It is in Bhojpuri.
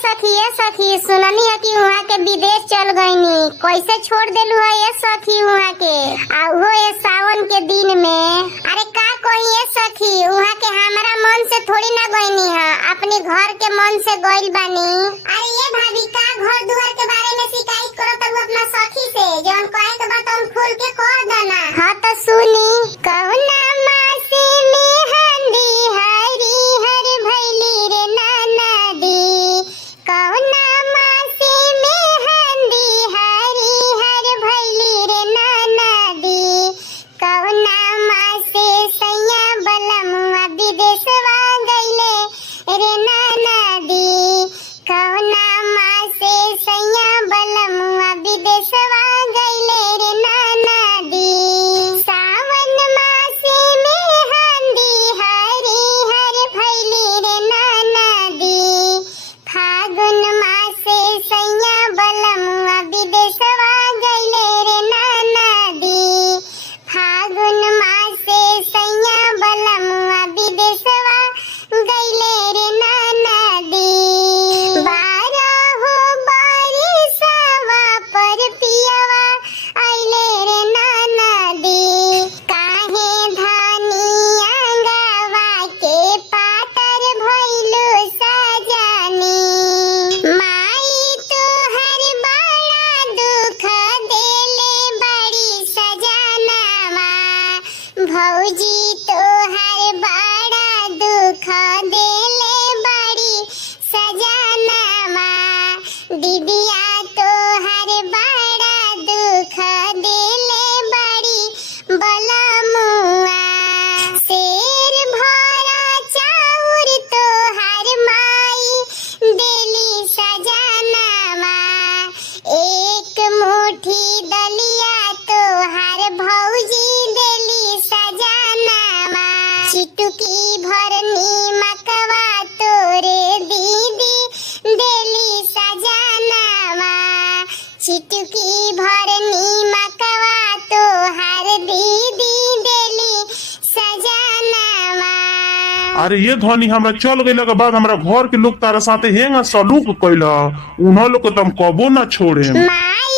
सखी सुननी है कि वहाँ के विदेश चल गईनी। कैसे छोड़ देलू है ये सखी वहाँ के वो ये सावन के दिन में। अरे का कही ये सखी वहाँ के हमारा मन से थोड़ी ना गईनी है, अपने घर के मन से गइल बानी। अरे ये भाभी का घर दुआर के बारे में शिकायत करो तब अपना सखी से जौन कहे के बात हम खुल के कह देना। हाँ तो सुनी कहुना मासी में हंदी हरी हर भैली रे नाना दी। कहुना मासी में हंदी हरी हर भैली रे नाना दी। कहुना मासे सैया बलमुआ विदेशवा गइले रे नाना दी। कहुना मासे सैया बलमुआ विदेशवा गइले रे नाना दी। सावन मासे में हंदी हरी हर भैली रे नाना दी। फागुन मासे सैया बलमुआ विदेशवा गइले रे नाना दी। फागुन मासे सैया बलमुआ विदेशवा गइले रे नाना दी। बारहो बारिशवा पर पियवा आइले रे नाना दी। काहे धनिया गवा के पातर भइलु सजनी। माई तोहर बड़ा दुख देले बड़ी सजनवा। भौजी तोहर बड़ा दुख देले बड़ी सजनवा। दीदिया तोहर बड़ा दुख देले बड़ी बलमुआ। शेर भरा चाउर तोहर माई देली सजनवा। एक मुट्ठी दलिया तोहर भौजी देली सजनवा। चिटुकी भर नीमकवा तोरे दीदी देली सजनवा। चिटुकी भर नीमकवा तोहर दीदी देली सजनवा। अरे ये धनी हमरा चल गइला के बाद हमरा घर के लोग तारा साथे हेंगा सलूक कइला, उन्हों लोग को तुम कबो ना छोड़े। माई